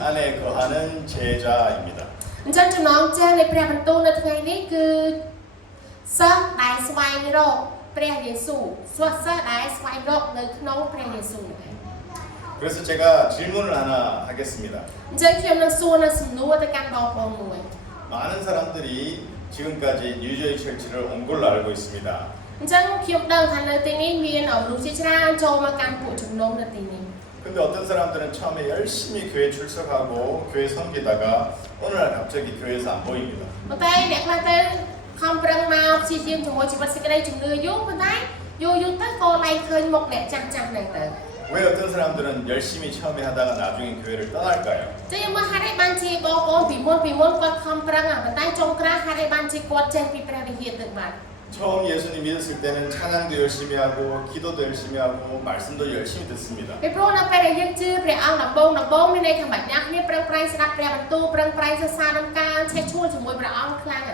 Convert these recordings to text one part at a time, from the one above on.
안에 거하는 제자입니다. អញ្ចឹងចំណងជើងនៃព្រះបន្ទូលនៅថ្ងៃនេះគឺសិស្សដែលស្វែងរកព្រះយេស៊ូវសិស្សដែលស្វែងរកនៅក្នុងព្រះយេស៊ូវហ្នឹង 그래서 제가 질문을 하나 하겠습니다. អញ្ចឹងខ្ញុំនឹងសួរនៅសំណួរទៅកាន់បងប្អូនមួយ 많은 사람들이 지금까지 뉴저지 철치를 온 걸로 알고 있습니다. អញ្ចឹងខ្ញុំដឹងថានៅទីនេះមានមនុស្សជាច្រើនចូលមកកាន់ពួកជំនុំនៅទីនេះ 근데 어떤 사람들은 처음에 열심히 교회 출석하고 교회 섬기다가 어느 날 갑자기 교회에서 안 보입니다. ប៉ុន្តែអ្នកខ្លះទៅខំប្រឹងមកព្យាយាមជាមួយជីវិតសេចក្តីជំនឿយូរប៉ុន្តែយូរទៅក៏ឡើងឃើញមុខអ្នកចាស់ហ្នឹងទៅ 왜 어떤 사람들은 열심히 처음에 하다가 나중에 교회를 떠날까요? ចឹងមកហេតុអីបានជាបងប្អូនពីមុនគាត់ខំប្រឹងប៉ុន្តែចុងក្រោយហេតុអីបានជាគាត់ចេញពីព្រះវិហារទៅបាត់ 처음 예수님 믿었을 때는 찬양도 열심히 하고 기도도 열심히 하고 말씀도 열심히 듣습니다. ពីព្រោះនៅពេលដែលយើងជឿព្រះអង្គដំបូងមានន័យថាអ្នកគ្នាប្រឹងប្រែងស្ដាប់ព្រះបន្ទូលប្រឹងប្រែងសិក្សាដំណើរឆេះឈួលជាមួយព្រះអង្គខ្លាំង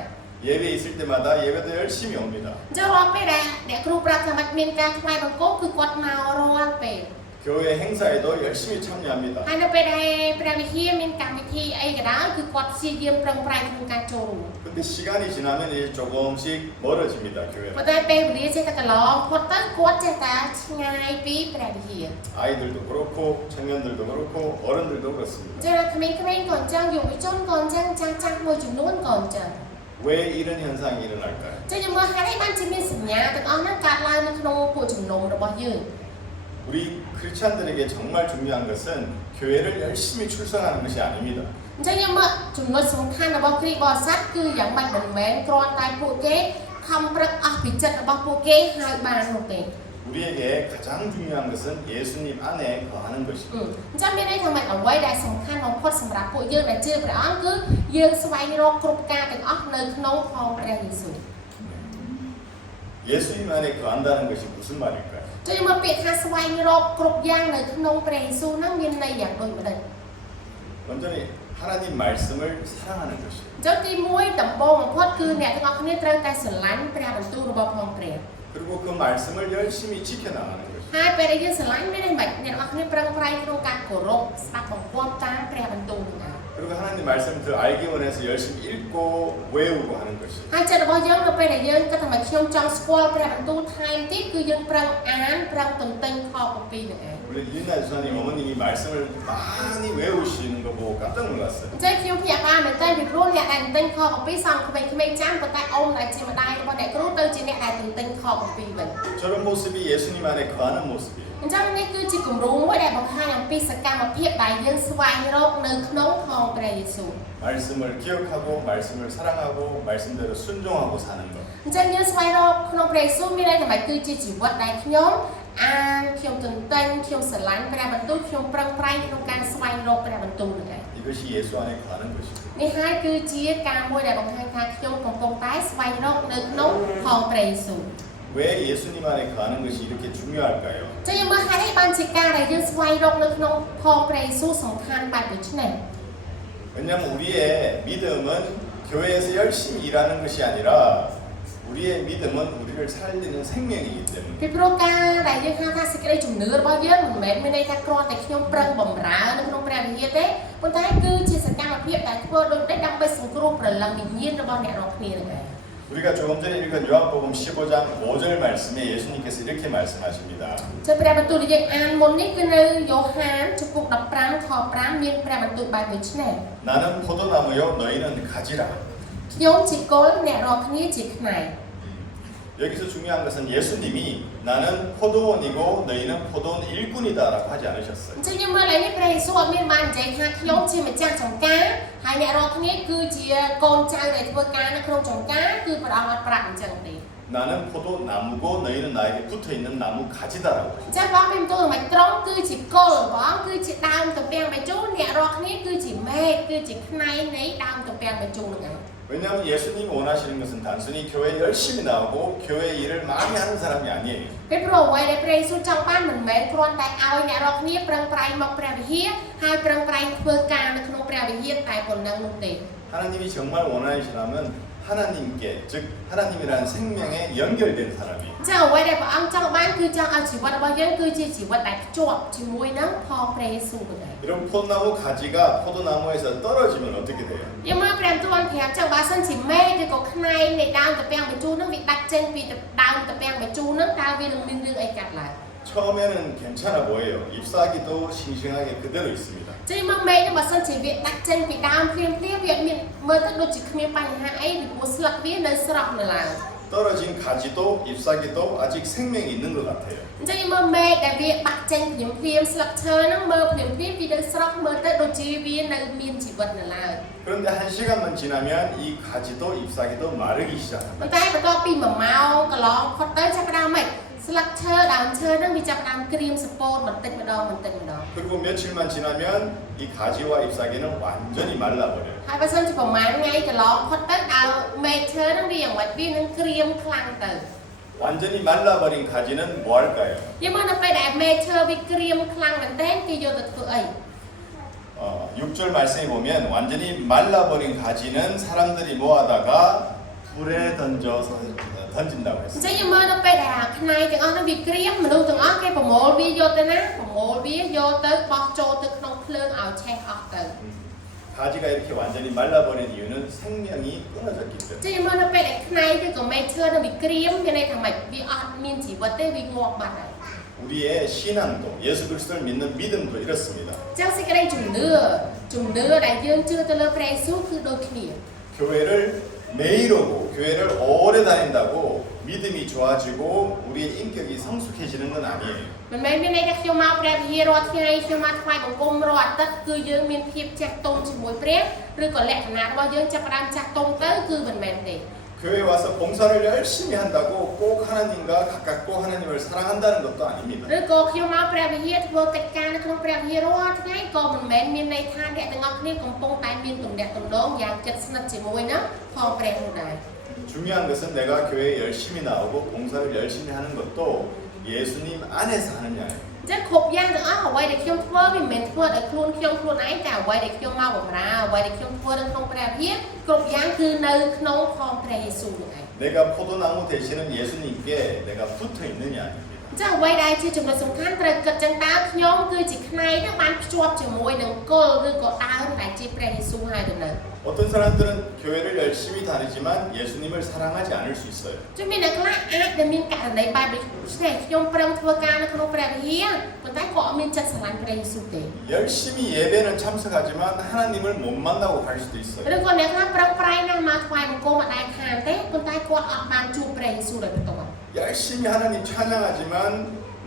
예배 있을 때마다 예배도 열심히 옵니다. ចឹងរាល់ពេលដែលអ្នកគ្រូប្រាប់ថាមានការថ្វាយបង្គំគឺគាត់មករាល់ពេល 교회 행사에도 열심히 참여합니다. ហើយនៅពេលដែលព្រះវិហារមានកម្មវិធីអីក៏ដោយគឺគាត់ព្យាយាមប្រឹងប្រែងក្នុងការចូលរួម 근데 시간이 지나면 이제 조금씩 멀어집니다. 교회가. ប៉ុន្តែពេលវេលាចេះតែកន្លងផុតទៅគាត់ចេះតែឆ្ងាយពីព្រះវិហារ 아이들도 그렇고 청년들도 그렇고 어른들도 그렇습니다. ចឹងក្មេងៗក៏អញ្ចឹងយុវជនក៏អញ្ចឹងចាស់មួយចំនួនក៏អញ្ចឹង 왜 이런 현상이 일어날까요? ចឹងយើងមើលហេតុអីបានជាមានសញ្ញាទាំងអស់ហ្នឹងកើតឡើងនៅក្នុងពួកជំនុំរបស់យើង 우리 크리스찬들에게 정말 중요한 것은 교회를 열심히 출석하는 것이 아닙니다. អញ្ចឹងយើងមើលចំណុចសំខាន់របស់គ្រីស្ទបរិស័ទគឺយ៉ាងម៉េចមិនមែនគ្រាន់តែពួកគេខំប្រឹកអស់ពីចិត្តរបស់ពួកគេហើយបាននោះទេ 우리에게 가장 중요한 것은 예수님 안에 거하는 것입니다. អញ្ចឹងមានន័យថាមិនអ្វីដែលសំខាន់បំផុតសម្រាប់ពួកយើងដែលជឿព្រះអង្គគឺយើងស្វែងរកគ្រប់ការទាំងអស់នៅក្នុងផងព្រះយេស៊ូវ 예수님 안에 거한다는 것이 무슨 말일까요? ចឹងយើងមើលពាក្យថាស្វែងរកគ្រប់យ៉ាងនៅក្នុងព្រះយេស៊ូវហ្នឹងមានន័យយ៉ាងដូចម្ដេច 완전히 하나님 말씀을 사랑하는 것이에요. អញ្ចឹងទី1ដំបូងបំផុតគឺអ្នកទាំងអស់គ្នាត្រូវតែស្រឡាញ់ព្រះបន្ទូលរបស់ផងព្រះ 그리고 그 말씀을 열심히 지켜나가는 것이에요. ហើយពេលដែលយើងស្រឡាញ់មានន័យមិនអ្នកទាំងអស់គ្នាប្រឹងប្រែងក្នុងការគោរពស្ដាប់បង្គាប់តាមព្រះបន្ទូលហ្នឹង 그리고 하나님 말씀을 더 알기 원해서 열심히 읽고 외우고 하는 것이에요. ហើយចិត្តរបស់យើងនៅពេលដែលយើងគិតថាខ្ញុំចង់ស្គាល់ព្រះបន្ទូលថែមទៀតគឺយើងប្រឹងអានប្រឹងទន្ទិញខ7ហ្នឹងឯង 우리 윤나 주사님 어머님이 말씀을 많이 외우시는 거 보고 깜짝 놀랐어요. អញ្ចឹងខ្ញុំភ្ញាក់ផ្អើលមែនតើពីព្រោះអ្នកដែលទន្ទិញខ7សំក្មេងៗចាំប៉ុន្តែអ៊ំដែលជាម្ដាយរបស់អ្នកគ្រូទៅជាអ្នកដែលទន្ទិញខ7វិញ 저런 모습이 예수님 안에 거하는 모습이에요. អញ្ចឹងនេះគឺជាគំរូមួយដែលបង្ហាញអំពីសកម្មភាពដែលយើងស្វែងរកនៅក្នុងផងព្រះយេស៊ូវ 말씀을 기억하고 말씀을 사랑하고 말씀대로 순종하고 사는 것. អញ្ចឹងយើងស្វែងរកក្នុងព្រះយេស៊ូវមានន័យថាម៉េចគឺជាជីវិតដែលខ្ញុំអានខ្ញុំទន្ទិញខ្ញុំស្រឡាញ់ព្រះបន្ទូលខ្ញុំប្រឹងប្រែងក្នុងការស្វែងរកព្រះបន្ទូលហ្នឹងឯង 이것이 예수 안에 거하는 것입니다. នេះហើយគឺជាការមួយដែលបង្ហាញថាខ្ញុំកំពុងតែស្វែងរកនៅក្នុងផងព្រះយេស៊ូវ 왜 예수님 안에 거하는 것이 이렇게 중요할까요? ចឹងយើងមើលហេតុអីបានជាការដែលយើងស្វែងរកនៅក្នុងផងព្រះយេស៊ូវសំខាន់បែបដូច្នេះ 왜냐하면 우리의 믿음은 교회에서 열심히 일하는 것이 아니라 우리의 믿음은 우리를 살리는 생명이기 때문에 ពីព្រោះការដែលយើងហៅថាសេចក្តីជំនឿរបស់យើងមិនមែនមានន័យថាគ្រាន់តែខ្ញុំប្រឹងបម្រើនៅក្នុងព្រះវិហារទេប៉ុន្តែគឺជាសកម្មភាពដែលធ្វើដូចនេះដើម្បីសង្គ្រោះព្រលឹងវិញ្ញាណរបស់អ្នករាល់គ្នាហ្នឹងឯង 우리가 조금 전에 읽은 요한복음 15장 5절 말씀에 예수님께서 이렇게 말씀하십니다. ចឹងព្រះបន្ទូលដែលយើងអានមុននេះគឺនៅយ៉ូហានជំពូក15ខ5មានព្រះបន្ទូលបែបដូចនេះ 나는 포도나무요 너희는 가지라. ខ្ញុំជាគល់អ្នករាល់គ្នាជាផ្នែក 여기서 중요한 것은 예수님이 나는 포도원이고 너희는 포도원 일꾼이다라고 하지 않으셨어요. អញ្ចឹងយើងមើលឥឡូវនេះព្រះយេស៊ូវអត់មានបាននិយាយថាខ្ញុំជាម្ចាស់ចម្ការហើយអ្នករាល់គ្នាគឺជាកូនចៅដែលធ្វើការនៅក្នុងចម្ការគឺព្រះអង្គអត់ប្រាប់អញ្ចឹងទេ 나는 포도나무고 너희는 나에게 붙어있는 나무 가지다라고 អញ្ចឹងព្រះអង្គមានបន្ទូលមិនត្រង់គឺជាគល់ព្រះអង្គគឺជាដើមទំពាំងបញ្ជូនអ្នករាល់គ្នាគឺជាមែកគឺជាផ្នែកនៃដើមទំពាំងបញ្ជូនហ្នឹងឯង 왜냐하면 예수님이 원하시는 것은 단순히 교회에 열심히 나오고 교회 일을 많이 하는 사람이 아니에요. ពីព្រោះអ្វីដែលព្រះយេស៊ូវចង់បានមិនមែនគ្រាន់តែឲ្យអ្នករាល់គ្នាប្រឹងប្រែងមកព្រះវិហារហើយប្រឹងប្រែងធ្វើការនៅក្នុងព្រះវិហារតែប៉ុណ្ណឹងនោះទេ 하나님이 정말 원하시라면 하나님께 즉 하나님이라는 생명에 연결된 사람이 ចឹងអ្វីដែលព្រះអង្គចង់បានគឺចង់ឲ្យជីវិតរបស់យើងគឺជាជីវិតដែលភ្ជាប់ជាមួយនឹងផងព្រះយេស៊ូវហ្នឹង 이런 포도나무 가지가 포도나무에서 떨어지면 어떻게 돼요? យើងមកព្រះទូលប្រាប់ចឹងបើសិនជាមេឬក៏ខ្នែងនៃដើមតាពាំងបញ្ជូរហ្នឹងវាដាច់ចេញពីដើមតាពាំងបញ្ជូរហ្នឹងតើវានឹងមានរឿងអីកាត់ឡើង 처음에는 괜찮아 보여요. 잎사귀도 싱싱하게 그대로 있습니다. ចឹងមកមេហ្នឹងបើសិនជាវាដាច់ចេញពីដើមភ្លាមៗវាមានមើលទៅដូចជាគ្មានបញ្ហាអីពីព្រោះស្លឹកវានៅស្រស់នៅឡើយ 떨어진 가지도 잎사귀도 아직 생명이 있는 것 같아요. អញ្ចឹងមើលមេដែលវាបាក់ចេញភ្លាមៗស្លឹកឈើហ្នឹងមើលភ្លាមៗវានៅស្រស់មើលទៅដូចជាវានៅមានជីវិតនៅឡើយ 그런데 한 시간만 지나면 이 가지도 잎사귀도 마르기 ប៉ុ 시작합니다. ន្តែបន្ទាប់ពី1ម៉ោងកន្លងផុតទៅចាប់ផ្ដើមម៉េចស្លឹកឈើដើមឈើហ្នឹងវាចាប់ផ្ដើមក្រៀមសពោតបន្តិចម្ដង 그리고 며칠만 지나면 이 가지와 잎사귀는 완전히 말라버려요. ហើយបើសិនជាប្រហែលថ្ងៃកន្លងផុតទៅដើមមេឈើហ្នឹងវាយ៉ាងម៉េចវានឹងក្រៀមខ្លាំងទៅ 완전히 말라버린 가지는 뭐 할까요? យើងមកនៅពេលដែលមេឈើវាក្រៀមខ្លាំងមែនទែនគេយកទៅធ្វើអី 6절 말씀에 보면 완전히 말라버린 가지는 사람들이 모아다가 불에 던진다고 អញ្ 했어요. ចឹងយើងមើលនៅពេលដែលខ្នែងទាំងអស់ហ្នឹងវាក្រៀមមនុស្សទាំងអស់គេប្រមូលវាយកទៅណាប្រមូលវាយកទៅបោះចូលទៅក្នុងភ្លើងឲ្យឆេះអស់ទៅ 가지가 이렇게 완전히 말라버린 이유는 생명이 끊어졌기 អ 때문에. ញ្ចឹងយើងមើលនៅពេលដែលខ្នែងឬក៏មេឈើហ្នឹងវាក្រៀមមានន័យថាម៉េចវាអត់មានជីវិតទេវាងាប់បាត់ហើយ 우리의 신앙도 예수 그리스도를 믿는 믿음도 이렇습니다. អញ្ចឹងសេចក្តីជំនឿដែលយើងជឿទៅលើព្រះយេស៊ូវគឺដូចគ្នា 교회를 매일 오고 교회를 오래 다닌다고 믿음이 좋아지고 우리의 인격이 성숙해지는 건 아니에요. មិនមែនមានន័យថាខ្ញុំមកព្រះវិហាររាល់ថ្ងៃខ្ញុំមកថ្វាយបង្គំរាល់អាទិត្យគឺយើងមានភាពចាស់ទុំជាមួយព្រះឬក៏លក្ខណៈរបស់យើងចាប់ផ្ដើមចាស់ទុំទៅគឺមិនមែនទេ 교회 와서 봉사를 열심히 한다고 꼭 하나님과 가깝고 하나님을 사랑한다는 것도 아닙니다. ឬក៏ខ្ញុំមកព្រះវិហារធ្វើកិច្ចការនៅក្នុងព្រះវិហាររាល់ថ្ងៃក៏មិនមែនមានន័យថាអ្នកទាំងអស់គ្នាកំពុងតែមានទំនាក់ទំនងយ៉ាងជិតស្និទ្ធជាមួយនឹងផងព្រះនោះដែរ 중요한 것은 내가 교회에 열심히 나오고 봉사를 열심히 하는 것도 예수님 안에서 하느냐예요. ចឹងគ្រប់យ៉ាងទាំងអស់អ្វីដែលខ្ញុំធ្វើវាមិនមែនធ្វើដោយខ្លួនខ្ញុំខ្លួនឯងតែអ្វីដែលខ្ញុំមកបម្រើអ្វីដែលខ្ញុំធ្វើនៅក្នុងព្រះវិហារគ្រប់យ៉ាងគឺនៅក្នុងផងព្រះយេស៊ូវនោះឯង 내가 포도나무 되시는 예수님께 내가 붙어 있느냐 아닙니다. ចឹងអ្វីដែលជាចំណុចសំខាន់ត្រូវគិតចឹងតើខ្ញុំគឺជាផ្នែកហ្នឹងបានភ្ជាប់ជាមួយនឹងគល់ឬក៏ដើមដែលជាព្រះយេស៊ូវហើយទៅនៅ 어떤 사람들은 교회를 열심히 다니지만 예수님을 사랑하지 않을 수 있어요. ជួយមានអ្នកខ្លះអាចដែលមានករណីបែបនេះខ្ញុំប្រឹងធ្វើការនៅក្នុងព្រះវិហារប៉ុន្តែក៏អត់មានចិត្តស្រឡាញ់ព្រះយេស៊ូវទេ 열심히 예배는 참석하지만 하나님을 못 만나고 갈 수도 있어요. ឬក៏អ្នកខ្លះប្រឹងប្រែងណាស់មកថ្វាយបង្គំអត់ដែរខានទេប៉ុន្តែគាត់អត់បានជួបព្រះយេស៊ូវដោយផ្ទាល់ 열심히 하나님 찬양하지만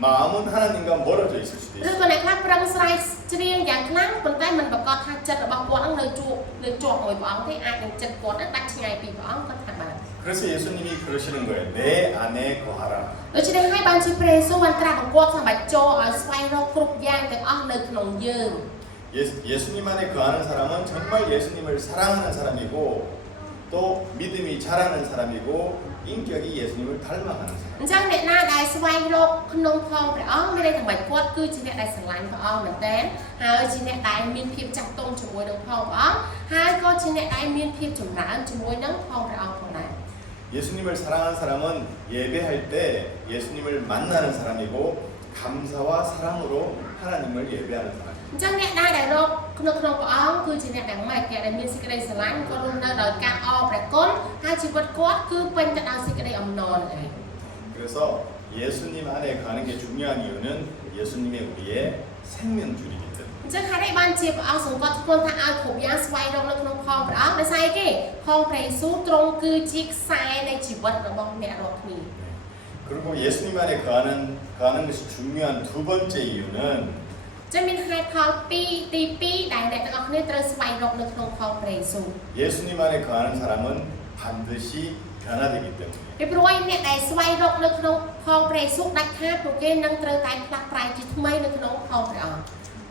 마음은 하나님과 멀어져 있을 수도 ឬ 있어요. ក៏អ្នកខ្លះប្រឹងស្រែកច្រៀងយ៉ាងខ្លាំងប៉ុន្តែមិនប្រកាសថាចិត្តរបស់គាត់នឹងនៅជាប់មួយព្រះអង្គទេអាចនឹងចិត្តគាត់នឹងដាច់ឆ្ងាយពីព្រះអង្គគាត់ថាបាន 그래서 예수님이 그러시는 거예요. 내 안에 거하라. ដូច្នេះហើយបានជាព្រះយេស៊ូវបានត្រាស់បង្គាប់ថាបាច់ចូលឲ្យស្វែងរកគ្រប់យ៉ាងទាំងអស់នៅក្នុងយើង 예수님 안에 거하는 사람은 정말 예수님을 사랑하는 사람이고 또 믿음이 자라는 사람이고 인격이 예수님을 닮아가는 사람. អញ្ចឹងអ្នកណាដែលស្វែងរកក្នុងផងព្រះអង្គមានន័យថាបាច់គាត់គឺជាអ្នកដែលស្រឡាញ់ព្រះអង្គមែនទែនហើយជាអ្នកដែលមានភាពចាស់ទុំជាមួយនឹងផងព្រះអង្គហើយក៏ជាអ្នកដែលមានភាពចម្រើនជាមួយនឹងផងព្រះអង្គផងដែរ 예수님을 사랑하는 사람은 예배할 때 예수님을 만나는 사람이고 감사와 사랑으로 하나님을 예배하는 사람. អញ្ចឹងអ្នកដែលរកក្នុងព្រះអង្គគឺជាអ្នកដែលម៉េចអ្នកដែលមានសេចក្តីស្រឡាញ់ក៏រស់នៅដោយការអរព្រះគុណហើយជីវិតគាត់គឺពេញទៅដោយសេចក្តីអំណរនឹងឯង 그래서 예수님 안에 가는 게 중요한 이유는 예수님의 우리의 생명줄이기 때문에. អញ្ចឹងហើយបានជាព្រះអង្គសង្កត់ធ្ងន់ថាឲ្យគ្រប់យ៉ាងស្វែងរកនៅក្នុងផងព្រះអង្គដោយសារអីគេផងព្រះយេស៊ូវទ្រង់គឺជាខ្សែនៃជីវិតរបស់អ្នករាល់គ្នា 그리고 예수님 안에 가는 것이 중요한 두 번째 이유는 ចឹងមានហេតុផលទី2ដែលអ្នកទាំងអស់គ្នាត្រូវស្វែងរកនៅក្នុងផងព្រះយេស៊ូវ 예수님 안에 거하는 사람은 반드시 변화되기 때문에. ពីព្រោះអ្នកដែលស្វែងរកនៅក្នុងផងព្រះយេស៊ូវដាច់ខាតពួកគេនឹងត្រូវតែផ្លាស់ប្រែជាថ្មីនៅក្នុងផងព្រះអង្គ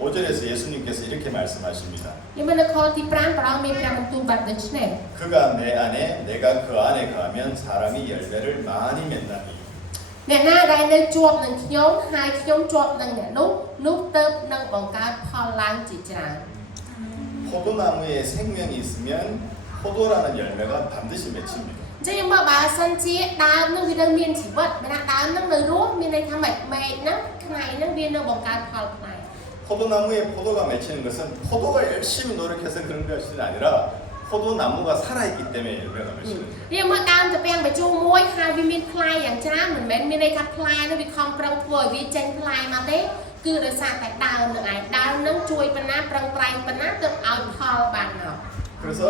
5절에서 예수님께서 이렇게 말씀하십니다. នេះមកនៅខទី5ព្រះអង្គមានព្រះបន្ទូលបែបដូចនេះ 그가 내 안에 내가 그 안에 거하면 사람이 열매를 많이 맺나니. អ្នកណាដែលនៅជាប់នឹងខ្ញុំហើយខ្ញុំជាប់នឹងអ្នកនោះទៅនឹងបង្កើតផលឡើងជាច្រើន 포도나무에 생명이 있으면 포도라는 열매가 반드시 맺힙니다. អញ្ចឹងមកបើសិនជាដើមនឹងវានៅមានជីវិតមានថាដើមនឹងនៅរស់មានន័យថាម៉េចមែកហ្នឹងផ្នែកហ្នឹងវានៅបង្កើតផលផ្នែក 포도나무에 포도가 맺히는 것은 포도가 열심히 노력해서 그런 것이 아니라 포도나무가 살아있기 때문에 열매가 맺히는 거예요. វាមកដើមទៅពាំងបញ្ជូរមួយហើយវាមានផ្លែយ៉ាងច្រើនមិនមែនមានន័យថាផ្លែនោះវាខំប្រឹងធ្វើឲ្យវាចេញផ្លែមកទេគឺដោយសារតែដើមនឹងឯងដើមនឹងជួយប៉ុណ្ណាប្រឹងប្រែងប៉ុណ្ណាទើបឲ្យផលបានមក 그래서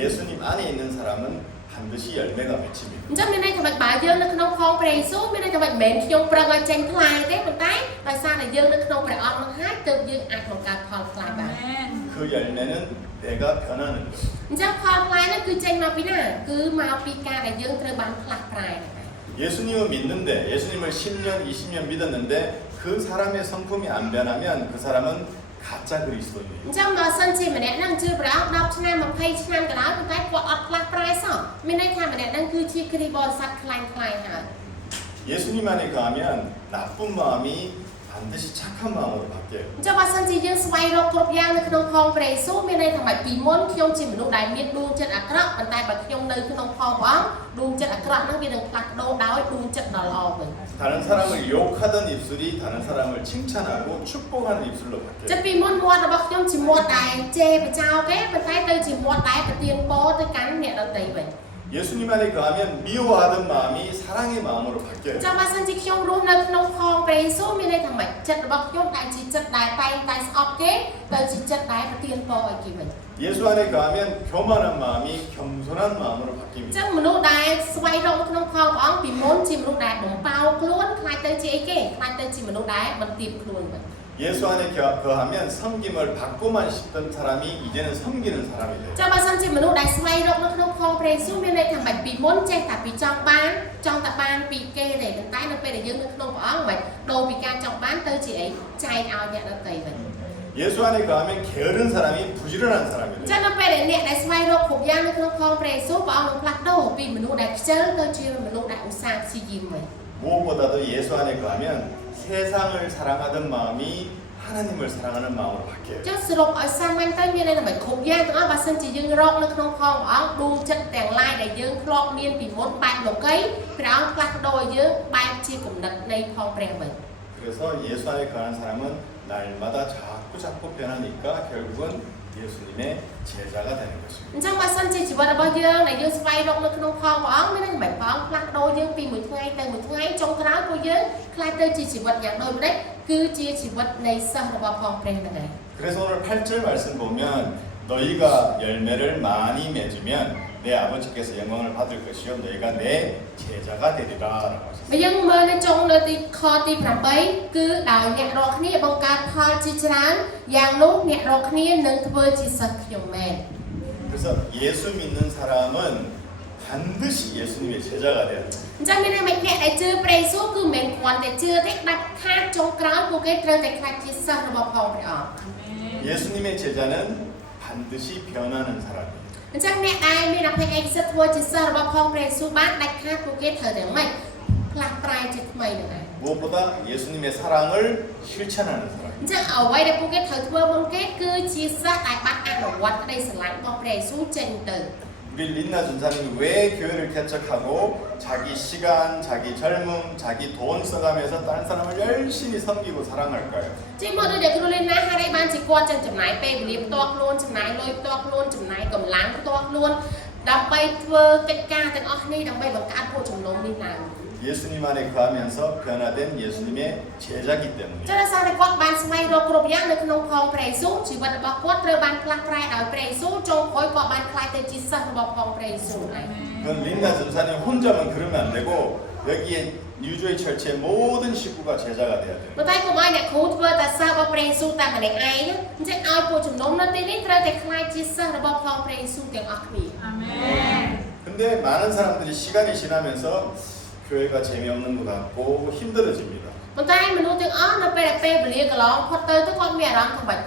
예수님 안에 있는 사람은 반드시 열매가 맺힙니다. អញ្ចឹងមានន័យថាបើយើងនៅក្នុងផងព្រះយេស៊ូវមានន័យថាមិនមែនខ្ញុំប្រឹងឲ្យចេញផ្លែទេប៉ុន្តែដោយសារតែយើងនៅក្នុងព្រះអង្គនឹងហើយទើបយើងអាចបង្កើតផលផ្លែបាន 그 열매는 내가 변하는 거예요. អញ្ចឹងផលផ្លែនោះគឺចេញមកពីណាគឺមកពីការដែលយើងត្រូវបានផ្លាស់ប្រែ 예수님을 믿는데 예수님을 10년, 20년 믿었는데 그 사람의 성품이 안 변하면 그 사람은 가짜 그리스도인이에요. អញ្ចឹងបើសិនជាម្នាក់ហ្នឹងជឿព្រះអង្គ10ឆ្នាំ20ឆ្នាំក៏ដោយប៉ុន្តែគាត់អត់ផ្លាស់ប្រែសោះមានន័យថាម្នាក់ហ្នឹងគឺជាគ្រីស្ទបរិស័ទខ្លាំងៗហើយ 예수님 안에 거하면 나쁜 마음이 반드시 착한 마음으로 바뀌어요. អញ្ចឹងបើសិនជាយើងស្វែងរកគ្រប់យ៉ាងនៅក្នុងផងព្រះយេស៊ូវមានន័យថាម៉េចពីមុនខ្ញុំជាមនុស្សដែលមានដួងចិត្តអាក្រក់ប៉ុន្តែបើខ្ញុំនៅក្នុងផងព្រះអង្គដួងចិត្តអាក្រក់ហ្នឹងវានឹងផ្លាស់ប្ដូរដោយដួងចិត្តដ៏ល្អវិញ 다른 사람을 욕하던 입술이 다른 사람을 칭찬하고 축복하는 입술로 ចិត្ត 바뀌어요. ពីមុនមាត់របស់ខ្ញុំជាមាត់ដែលជេរបចោលគេប៉ុន្តែទៅជាមាត់ដែលប្រទានពរទៅកាន់អ្នកដទៃវិញ 예수님 안에 거하면 미워하던 마음이 사랑의 마음으로 바뀌어요. ចាំបើសិនជាខ្ញុំរស់នៅក្នុងផងព្រះយេស៊ូវមានន័យថាម៉េចចិត្តរបស់ខ្ញុំដែលជាចិត្តដែលតែងតែស្អប់គេទៅជាចិត្តដែលប្រទានពរឲ្យគេវិញ 예수 안에 거하면 교만한 마음이 겸손한 마음으로 អញ្ 바뀝니다. ចឹងមនុស្សដែលស្វែងរកក្នុងផងព្រះអង្គពីមុនជាមនុស្សដែលបំផៅខ្លួនខ្លាចទៅជាអីគេខ្លាចទៅជាមនុស្សដែលបន្ទាបខ្លួនវិញ 예수 안에 거하면 섬김을 받고만 싶던 사람이 이제는 섬기는 사람이 돼요. ចាំបើសិនជាមនុស្សដែលស្វែងរកនៅក្នុងផងព្រះយេស៊ូវមានន័យថាម៉េចពីមុនចេះតែពីចង់បានចង់តែបានពីគេទេប៉ុន្តែនៅពេលដែលយើងនៅក្នុងព្រះអង្គមិនដូរពីការចង់បានទៅជាអីចែកឲ្យអ្នកដទៃវិញ 예수 안에 거하면 게으른 사람이 부지런한 사람이 ចឹង 돼요. នៅពេលដែលអ្នកដែលស្វែងរកគ្រប់យ៉ាងនៅក្នុងផងព្រះយេស៊ូវព្រះអង្គនឹងផ្លាស់ប្ដូរពីមនុស្សដែលខ្ជិលទៅជាមនុស្សដែលឧស្សាហ៍ព្យាយាមវិញ 무엇보다도 예수 안에 거하면 세상을 사랑하던 마음이 하나님을 사랑하는 마음으로 바뀌어요. ចឹងសរុបឲ្យសាមញ្ញទៅមានន័យថាមិនគ្រប់យ៉ាងទាំងអស់បើសិនជាយើងរកនៅក្នុងផងព្រះអង្គដួងចិត្តទាំងឡាយដែលយើងធ្លាប់មានពីមុនបែបលោកីព្រះអង្គផ្លាស់ប្ដូរឲ្យយើងបែបជាគំនិតនៃផងព្រះវិញ 그래서 예수 안에 거하는 사람은 날마다 자꾸 변하니까 결국은 예수님의 제자가 되는 것입니다. អញ្ចឹងបើសិនជាជីវិតរបស់យើងដែលយើងស្វែងរកនៅក្នុងផងព្រះអង្គមានន័យថាមិនព្រះអង្គផ្លាស់ប្ដូរយើងពីមួយថ្ងៃទៅមួយថ្ងៃចុងក្រោយពួកយើងខ្លាចទៅជាជីវិតយ៉ាងដូចម្ដេចគឺជាជីវិតនៃសិស្សរបស់ផងព្រះហ្នឹងឯង 그래서 오늘 8절 말씀 보면 너희가 열매를 많이 맺으면 내 아버지께서 영광을 받을 것이요 너희가 내 제자가 되리라라고 បើយើងមើលនៅចុងនៅទីខទី8គឺដោយអ្នករាល់គ្នាបង្កើតផលជាច្រើនយ៉ាងនោះអ្នករាល់គ្នានឹងធ្វើជាសិស្សខ្ញុំមែន 그래서 예수 믿는 사람은 반드시 예수님의 제자가 돼야 돼요. អញ្ចឹងមានន័យថាអ្នកដែលជឿព្រះយេស៊ូវគឺមិនគ្រាន់តែជឿទេដាច់ខាតចុងក្រោយពួកគេត្រូវតែខ្លាចជាសិស្សរបស់ផងព្រះអង្គ 예수님의 제자는 반드시 변하는 사람이에요. អញ្ចឹងអ្នកដែលមានអភ័យឯកសិទ្ធធ្វើជាសិស្សរបស់ផងព្រះយេស៊ូវបានដាច់ខាតពួកគេត្រូវតែម៉េចផ្លាស់ប្រែជាថ្មីនឹងឯង 무엇보다 예수님의 사랑을 실천하는 사람. អញ្ចឹងអ្វីដែលពួកគេត្រូវធ្វើមុនគេគឺជាសិស្សដែលបានអនុវត្តក្តីស្រឡាញ់របស់ព្រះយេស៊ូវចេញទៅ 우리 린나 준사님이 왜 교회를 개척하고 자기 시간, 자기 젊음, 자기 돈 써가면서 다른 사람을 열심히 섬기고 사랑할까요? ចេញមកដូចគ្រូលីណាហើយបានជាគាត់ចឹងចំណាយពេលវេលាផ្ទាល់ខ្លួនចំណាយលុយផ្ទាល់ខ្លួនចំណាយកម្លាំងផ្ទាល់ខ្លួនដើម្បីធ្វើកិច្ចការទាំងអស់នេះដើម្បីបង្កើតពួកចំណងនេះឡើង 예수님 안에 거하면서 변화된 예수님의 제자기 때문에 ចឹងដោយសារតែគាត់បានស្វែងរកគ្រប់យ៉ាងនៅក្នុងផងព្រះយេស៊ូវជីវិតរបស់គាត់ត្រូវបានផ្លាស់ប្រែដោយព្រះយេស៊ូវចូលក្រោយគាត់បានខ្លាយទៅជាសិស្សរបស់ផងព្រះយេស៊ូវហើយ 그건 린나 전사님 혼자만 그러면 안 되고 여기에 뉴조이 철치의 모든 식구가 제자가 돼야 돼요. ប៉ុន្តែកុំឲ្យអ្នកគ្រូធ្វើតែសិស្សរបស់ព្រះយេស៊ូវតែម្នាក់ឯងអញ្ចឹងឲ្យពួកចំណុំនៅទីនេះត្រូវតែខ្លាយជាសិស្សរបស់ផងព្រះយេស៊ូវទាំងអស់គ្នា 근데 많은 사람들이 시간이 지나면서 교회가 재미없는 것 같고 힘들어집니다. ប៉ុន្តែមនុស្សទាំងអស់នៅពេលដែលពេលវេលាកន្លងផុតទៅគាត់មានអារម្មណ៍ថាម៉េច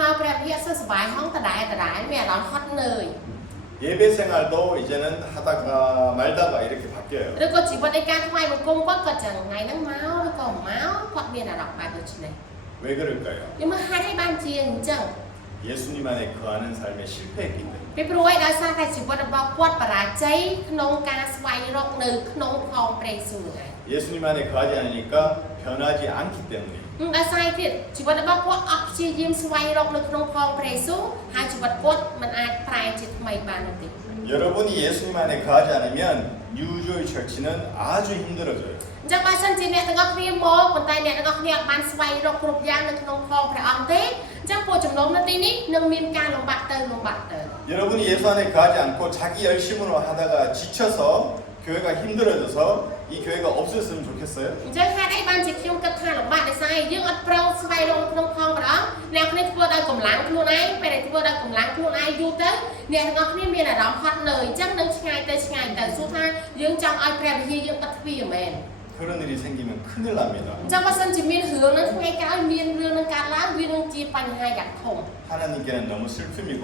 មកព្រះវិហារសសប្បាយហងដដែលមានអារម្មណ៍ហត់នឿយ 예배 생활도 이제는 하다가 말다가 이렇게 바뀌어요. ឬក៏ជីវិតនៃការថ្វាយបង្គំគាត់ក៏ចឹងថ្ងៃហ្នឹងមកឬក៏មកគាត់មានអារម្មណ៍បែបដូចនេះ 왜 그럴까요? nhưng mà hai cái ban chia អញ្ចឹង 예수님 안에 거하는 삶에 실패했기 때문에 ពីព្រោះឯដោយសារតែជីវិតរបស់គាត់បរាជ័យក្នុងការស្វែងរកនៅក្នុងផងព្រះយេស៊ូវហ្នឹង 예수님 안에 거하지 않으니까 변하지 않기 때문에 ដោយសារទៀតជីវិតរបស់គាត់អត់ព្យាយាមស្វែងរកនៅក្នុងផងព្រះយេស៊ូវហើយជីវិតគាត់មិនអាចប្រែជាថ្មីបាននោះទេ 여러분이 예수님 안에 거하지 않으면 뉴조이 철치는 아주 힘들어져요. អញ្ចឹងបើសិនជាអ្នកទាំងអស់គ្នាមកប៉ុន្តែអ្នកទាំងអស់គ្នាអត់បានស្វែងរកគ្រប់យ៉ាងនៅក្នុងផងព្រះអង្គទេអញ្ចឹងពួកចំណុំនៅទីនេះនឹងមានការលំបាកទៅ 여러분이 예수 안에 거하지 않고 자기 열심으로 하다가 지쳐서 교회가 힘들어져서 이 교회가 없었으면 좋겠어요? អញ្ចឹងហេតុអីបានជាខ្ញុំគិតថាលំបាកដោយសារយើងអត់ប្រឹងស្វែងរកក្នុងផងព្រះអង្គអ្នកគ្នាធ្វើដោយកម្លាំងខ្លួនឯងពេលដែលធ្វើដោយកម្លាំងខ្លួនឯងយូរទៅអ្នកទាំងអស់គ្នាមានអារម្មណ៍ហត់នឿយអញ្ចឹងនឹងឆ្ងាយទៅសួរថាយើងចង់ឲ្យព្រះវិហារយើងបិទទ្វារមែន 그런 일이 생기면 큰일 납니다. អញ្ចឹងបើសិនជាមានរឿងនឹងថ្ងៃក្រោយមានរឿងនឹងកើតឡើងវានឹងជាបញ្ហាយ៉ាងធំ 하나님께는 너무 슬픔이고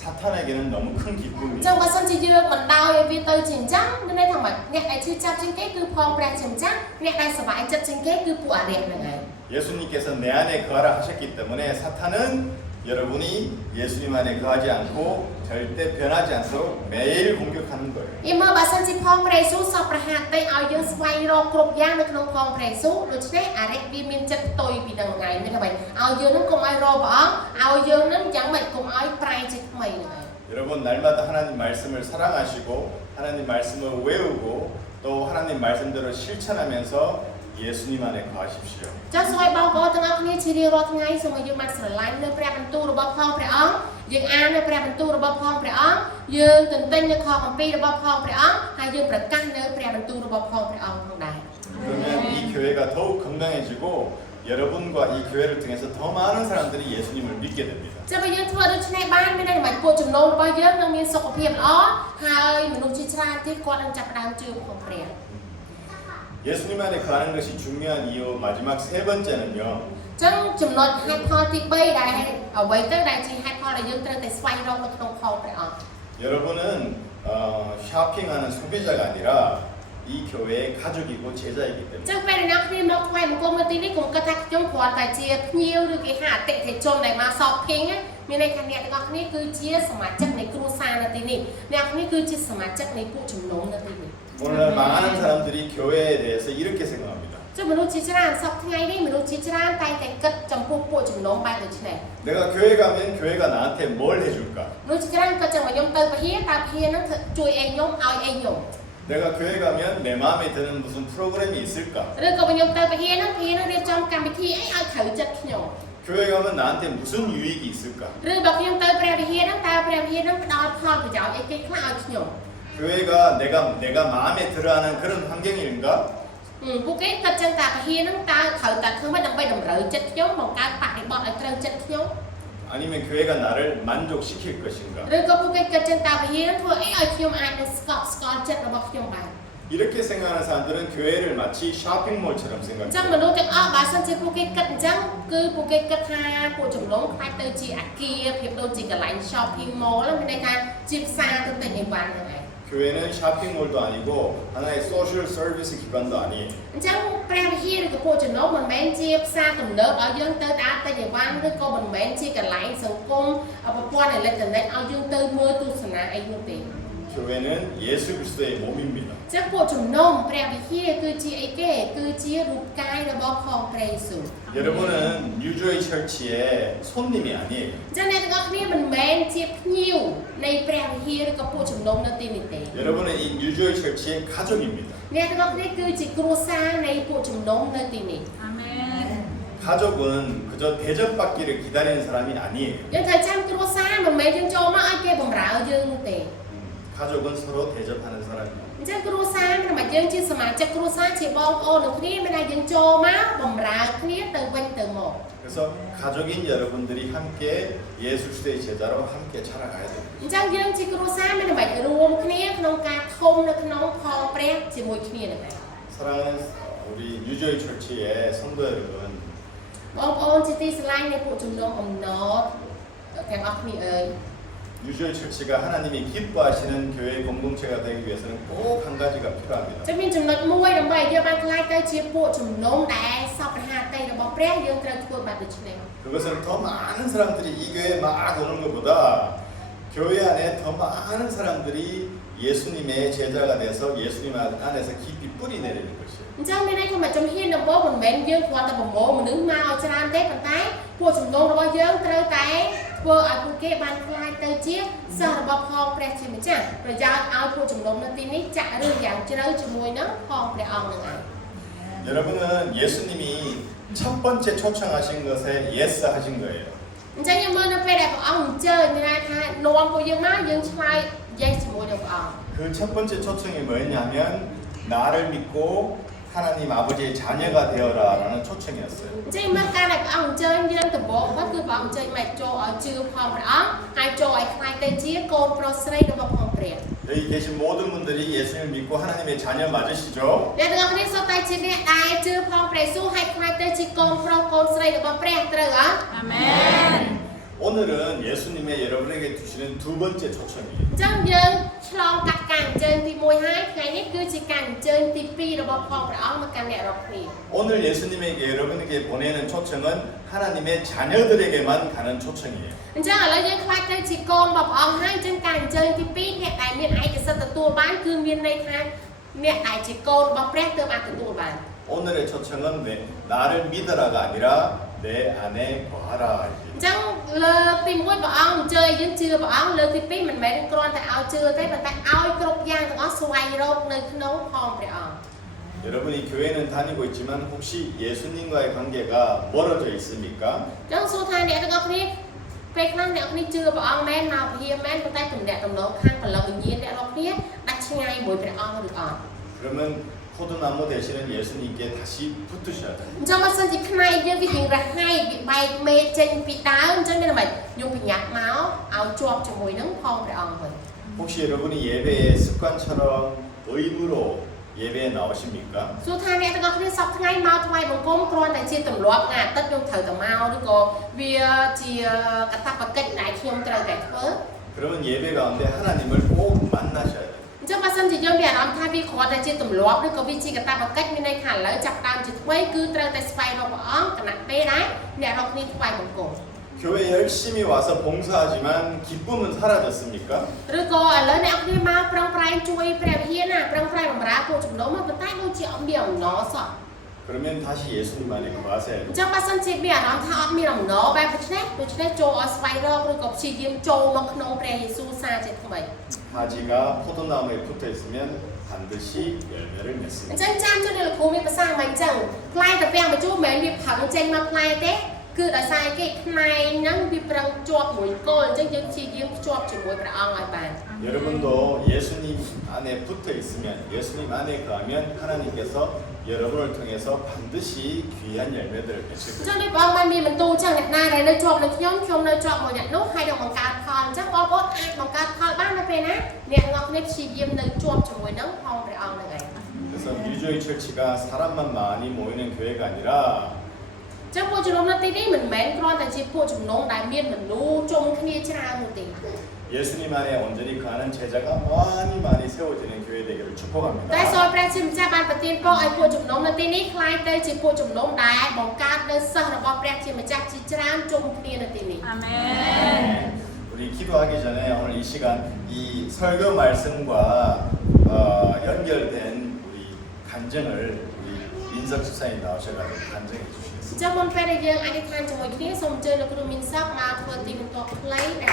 사탄에게는 너무 큰 អញ្ 기쁨이에요. ចឹងបើសិនជាយើងមិនដោយឲ្យវាទៅជាអញ្ចឹងមានន័យថាម៉េចអ្នកដែលជឿចាប់ជាងគេគឺផងព្រះជាម្ចាស់អ្នកដែលសប្បាយចិត្តជាងគេគឺពួកអរិយហ្នឹងហើយ 예수님께서 내 안에 거하라 하셨기 때문에 사탄은 여러분이 예수님 안에 거하지 않고 절대 변하지 않도록 매일 공격하는 거예요. អ៊ីមើលបើសិនជាផងព្រះយេស៊ូវសពប្រហាទេឲ្យយើងស្វែងរកគ្រប់យ៉ាងនៅក្នុងផងព្រះយេស៊ូវដូច្នេះអរិយវាមានចិត្តផ្ទុយពីនឹងថ្ងៃមានថាម៉េចឲ្យយើងនឹងកុំឲ្យរកព្រះអង្គឲ្យយើងនឹងយ៉ាងម៉េចកុំឲ្យប្រែជាថ្មីហ្នឹងហើយ 여러분 날마다 하나님 말씀을 사랑하시고 하나님 말씀을 외우고 또 하나님 말씀대로 실천하면서 예수님 안에 거하십시오. ចាសសូមឲ្យបងប្អូនទាំងអស់គ្នាជារៀងរាល់ថ្ងៃសូមឲ្យយើងបានស្រឡាញ់នៅព្រះបន្ទូលរបស់ផងព្រះអង្គយើងអាននៅព្រះបន្ទូលរបស់ផងព្រះអង្គយើងទន្ទិញនៅខគម្ពីររបស់ផងព្រះអង្គហើយយើងប្រកាសនៅព្រះបន្ទូលរបស់ផងព្រះអង្គផងដែរ 그러면 이 교회가 더욱 건강해지고 여러분과 이 교회를 통해서 더 많은 사람들이 예수님을 믿게 됩니다. ចាំបើយើងធ្វើដូច្នេះបានមានន័យថាពួកចំណូលរបស់យើងនឹងមានសុខភាពល្អហើយមនុស្សជាច្រើនទៀតគាត់នឹងចាប់ផ្ដើមជឿផងព្រះ 예수님 안에 거하는 것이 중요한 이유 마지막 세 번째는요. ចឹងចំណុចហេតុផលទី3ដែលអ្វីទៅដែលជាហេតុផលដែលយើងត្រូវតែស្វែងរកនៅក្នុងផងព្រះអង្គ 여러분은 쇼핑하는 소비자가 아니라 이 교회의 가족이고 제자이기 ចឹ 때문에 ងពេលអ្នកគ្នាមកថ្វាយបង្គំនៅទីនេះកុំគិតថាខ្ញុំគ្រាន់តែជាភ្ញៀវឬគេហៅអតិថិជនដែលមក shopping មានន័យថាអ្នកទាំងអស់គ្នាគឺជាសមាជិកនៃគ្រួសារនៅទីនេះអ្នកគ្នាគឺជាសមាជិកនៃពួកជំនុំនៅទីនេះ 오늘 많은 사람들이 교회에 대해서 이렇게 생각합니다. ចឹងមនុស្សជាច្រើនសប្តាហ៍ថ្ងៃនេះមនុស្សជាច្រើនតែងតែគិតចំពោះពួកជំនុំបែបដូចនេះ 내가 교회 가면 교회가 나한테 뭘 해줄까? មនុស្សជាច្រើនក៏ចឹងមកខ្ញុំទៅពហិតើពហិនឹងជួយអីខ្ញុំឲ្យអីខ្ញុំ 내가 교회 가면 내 마음에 드는 무슨 프로그램이 있을까? ឬក៏ខ្ញុំទៅពហិនឹងរៀបចំកម្មវិធីអីឲ្យត្រូវចិត្តខ្ញុំ 교회 가면 나한테 무슨 유익이 있을까? ឬបើខ្ញុំទៅព្រះវិហារហ្នឹងតើព្រះវិហារហ្នឹងផ្ដល់ផលប្រយោជន៍អីគេខ្លះឲ្យខ្ញុំ 교회가 내가 마음에 들어하는 그런 환경인가? ពួកគេគិតចឹងតែពហិហ្នឹងតើត្រូវតែធ្វើម៉េចដើម្បីតម្រូវចិត្តខ្ញុំបង្កើតបរិបទឲ្យត្រូវចិត្តខ្ញុំ 아니면 교회가 나를 만족시킬 것인가? ឬក៏ពួកគេគិតចឹងតែពហិហ្នឹងធ្វើអីឲ្យខ្ញុំអាចនឹងស្កប់ស្កល់ចិត្តរបស់ខ្ញុំបាន 이렇게 생각하는 사람들은 교회를 마치 쇼핑몰처럼 អញ្ចឹង 생각해요. មនុស្សទាំងអស់បើសិនជាពួកគេគិតអញ្ចឹងគឺពួកគេគិតថាពួកចំនួនខ្លាចទៅជាអាគារភាពដូចជាកន្លែង shopping mall មានន័យថាជាផ្សារទៅទិញអីវ៉ាន់ហ្នឹងឯង 교회는 쇼핑몰도 아니고 하나의 소셜 서비스 기관도 아니에요. អញ្ចឹងព្រះវិហារឬក៏ពួកចំណុំមិនមែនជាផ្សារទំនើបឲ្យយើងទៅដើរទិញអីវ៉ាន់ឬក៏មិនមែនជាកន្លែងសង្គមប្រព័ន្ធអេឡិចត្រូនិកឲ្យយើងទៅមើលទស្សនាអីនោះទេ 교회는 예수 그리스도의 몸입니다. អញ្ចឹងពួកចំណុំព្រះវិហារគឺជាអីគេគឺជារូបកាយរបស់ផងព្រះយេស៊ូវ 여러분은 뉴조이 철치의 손님이 아니에요. អញ្ចឹងអ្នកទាំងអស់គ្នាមិនមែនជាភ្ញៀវនៃព្រះវិហារឬក៏ពួកចំណុំនៅទីនេះទេ 여러분은 이 뉴조이 철치의 가족입니다. អ្នកទាំងអស់គ្នាគឺជាគ្រួសារនៃពួកចំណុំនៅទីនេះ 가족은 그저 대접받기를 기다리는 사람이 아니에요. យើងត្រូវចាំគ្រួសារមិនមែនយើងចូលមកឲ្យគេបម្រើយើងនោះទេ 가족은 서로 대접하는 사람이에요. អញ្ចឹងគ្រួសារមិនមែនយើងជាសមាជិកគ្រួសារជាបងប្អូននឹងគ្នាមានតែយើងចូលមកបម្រើគ្នាទៅវិញទៅមក 그래서 가족인 여러분들이 함께 예수 그리스도의 제자로 함께 자라가야 됩니다. អញ្ចឹងយើងជាគ្រួសារមានតែរួមគ្នាក្នុងការធំនៅក្នុងផងព្រះជាមួយគ្នានឹងដែរ 사랑하는 우리 뉴조이 철치의 성도 여러분, បងប្អូនជាទីស្រឡាញ់នៃពួកជំនុំអំណរទាំងអស់គ្នាអើយ 뉴조이 철치가 하나님이 기뻐하시는 교회 공동체가 되기 위해서는 꼭 한 가지가 필요합니다. ចឹងមានចំណុចមួយដើម្បីយើងបានខ្លាយទៅជាពួកជំនុំដែលសពរហតីរបស់ព្រះយើងត្រូវធ្វើបែបដូចនេះ 그것은 더 많은 사람들이 이 교회에 막 오는 것보다 교회 안에 더 많은 사람들이 예수님의 제자가 돼서 예수님 안에서 깊이 뿌리 내리는 것이에요. អញ្ចឹងមានន័យថាមកជំហានដំបូងមិនមែនយើងគ្រាន់តែប្រមូលមនុស្សមកឲ្យច្រើនទេប៉ុន្តែពួកជំនុំរបស់យើងត្រូវតែធ្វើឲ្យពួកគេបានខ្លាយទៅជាសិស្សរបស់ផងព្រះជាម្ចាស់ប្រយោជន៍ឲ្យពួកជំនុំនៅទីនេះចាក់ឬយ៉ាងជ្រៅជាមួយនឹងផងព្រះអង្គនឹងឯង 여러분은 예수님이 첫 번째 초청하신 것에 예스 하신 거예요. អញ្ចឹងយើងមើលនៅពេលដែលព្រះអង្គអញ្ជើញមានន័យថានាំពួកយើងមកយើងឆ្លើយ yes ជាមួយនឹងព្រះអង្គ 그 첫 번째 초청이 뭐였냐면 나를 믿고 하나님 아버지의 자녀가 되어라라는 초청이었어요. អញ្ចឹងមកការដែលព្រះអង្គអញ្ជើញយើងដំបូងគឺព្រះអង្គអញ្ជើញមកចូលឲ្យជឿផងព្រះអង្គហើយចូលឲ្យខ្លាយទៅជាកូនប្រុសស្រីរបស់ផងព្រះ 여기 계신 모든 분들이 예수님을 믿고 하나님의 자녀 맞으시죠? អ្នកទាំងអស់គ្នាសុទ្ធតែជាអ្នកដែលជឿផងព្រះយេស៊ូវហើយខ្លាយទៅជាកូនប្រុសកូនស្រីរបស់ព្រះត្រូវអត់ អាមែន 오늘은 예수님의 여러분에게 주시는 두 번째 초청이에요. អញ្ចឹងយើងឆ្លងកាត់ការអញ្ជើញទី1ហើយថ្ងៃនេះគឺជាការអញ្ជើញទី2របស់ផងព្រះអង្គមកកាន់អ្នករាល់គ្នា 오늘 예수님에게 여러분에게 보내는 초청은 하나님의 자녀들에게만 가는 초청이에요. អញ្ចឹងឥឡូវយើងខ្លាចទៅជាកូនរបស់ព្រះអង្គហើយអញ្ចឹងការអញ្ជើញទី2អ្នកដែលមានឯកសិទ្ធិទទួលបានគឺមានន័យថាអ្នកដែលជាកូនរបស់ព្រះទើបអាចទទួលបាន 오늘의 초청은 나를 믿어라가 아니라 내 안에 거하라. អញ្ចឹងលើកទី1ព្រះអង្គអញ្ជើញយើងជឿព្រះអង្គលើកទី2មិនមែនគ្រាន់តែឲ្យជឿទេប៉ុន្តែឲ្យគ្រប់យ៉ាងទាំងអស់ស្វែងរកនៅក្នុងផងព្រះអង្គ 여러분이 교회는 다니고 있지만 혹시 예수님과의 관계가 멀어져 있습니까? អញ្ចឹងសួរថាអ្នកទាំងអស់គ្នាពេលខ្លះអ្នកគ្នាជឿព្រះអង្គមែនមកវិហារមែនប៉ុន្តែទំនាក់ទំនងខាងព្រលឹងវិញ្ញាណអ្នកទាំងគ្នាដាច់ឆ្ងាយមួយព្រះអង្គឬអត់ 그러면 포도나무 되시는 예수님께 다시 붙으셔야 돼요. អញ្ចឹងបើសិនជាផ្នែកយើងវារៀងរហ័យវាបែកមេចេញពីដើមអញ្ចឹងមានតែយើងប្រញាប់មកឲ្យជាប់ជាមួយនឹងផងព្រះអង្គវិញ 혹시 여러분이 예배에 습관처럼 의무로 예배에 나오십니까? សួរថាអ្នកទាំងអស់គ្នាសប្តាហ៍ថ្ងៃមកថ្វាយបង្គំគ្រាន់តែជាទម្លាប់ថ្ងៃអាទិត្យខ្ញុំត្រូវតែមកឬក៏វាជាកតាបកិច្ចដែលខ្ញុំត្រូវតែធ្វើ 그러면 예배 가운데 하나님을 꼭 만나셔야 돼요. អញ្ចឹងបើសិនជាយើងមានអារម្មណ៍ថាវាគ្រាន់តែជាទម្លាប់ឬក៏វាជាកតាបកិច្ចមានន័យថាឥឡូវចាប់ដើមជាថ្មីគឺត្រូវតែស្វែងរកព្រះអង្គគណៈពេលដែរអ្នករកគ្នាថ្វាយបង្គំ 교회 열심히 와서 봉사하지만 기쁨은 사라졌습니까? ឬក៏ឥឡូវអ្នកគ្នាមកប្រឹងប្រែងជួយព្រះវិហារណាប្រឹងប្រែងបម្រើពួកជំនុំប៉ុន្តែដូចជាអត់មានអំណរសោះ 그러면 다시 예수님 안에 거하세요. អញ្ចឹងបើសិនជាមានអារម្មណ៍ថាអត់មានអំណរបែបដូច្នេះចូលឲ្យស្វែងរកឬក៏ព្យាយាមចូលមកក្នុងព្រះយេស៊ូវសារជាថ្មី 가지가 포도나무에 붙어 있으면 반드시 열매를 អ 맺습니다. ញ្ចឹងចាំជួយលោកគ្រូមានប្រសាសន៍មិនអញ្ចឹងផ្លែតាពាំងបញ្ជូមិនមែនវាផឹកចេញមកផ្លែទេគឺដោយសារគេផ្នែកហ្នឹងវាប្រឹងជាប់មួយគល់អញ្ចឹងយើងព្យាយាមភ្ជាប់ជាមួយព្រះអង្គឲ្យបាន 여러분도 예수님 안에 붙어 있으면 예수님 안에 거하면 하나님께서 여러분을 통해서 반드시 귀한 열매들을 អ 맺을 ញ្ចឹង 거예요. ដូចបងបានមានបន្ទូលអញ្ចឹងអ្នកណាដែលនៅជាប់នឹងខ្ញុំនៅជាប់មួយអ្នកនោះហើយនឹងបង្កើតផលអញ្ចឹងបងប្អូនអាចបង្កើតផលបាននៅពេលណាអ្នកទាំងអស់គ្នាព្យាយាមនៅជាប់ជាមួយនឹងផងព្រះអង្គនឹងឯង 그래서 뉴조이 철치가 사람만 많이 모이는 교회가 아니라 ចឹងពួកជំនុំនៅទីនេះមិនមែនគ្រាន់តែជាពួកជំនុំដែលមានមនុស្សជុំគ្នាច្រើននោះទេ 예수님 안에 온전히 거하는 제자가 많이 세워지는 교회 되기를 តែ 축복합니다. សូមព្រះជាម្ចាស់បានប្រទានពរឲ្យពួកជំនុំនៅទីនេះคล้ายទៅជាពួកជំនុំដែលបង្កើតនៅសិស្សរបស់ព្រះជាម្ចាស់ជាច្រើនជុំគ្នានៅទីនេះ 우리 기도하기 전에 오늘 이 시간 이 설교 말씀과 연결된 우리 간증을 우리 민석 집사님 나오셔가지고 간증해 주시겠습니다. អញ្ចឹងមុនពេលដែលយើងអធិដ្ឋានជាមួយគ្នាសូមអញ្ជើញលោកគ្រូមីនស័កមកធ្វើទីបន្ទាប់ខ្លីដែល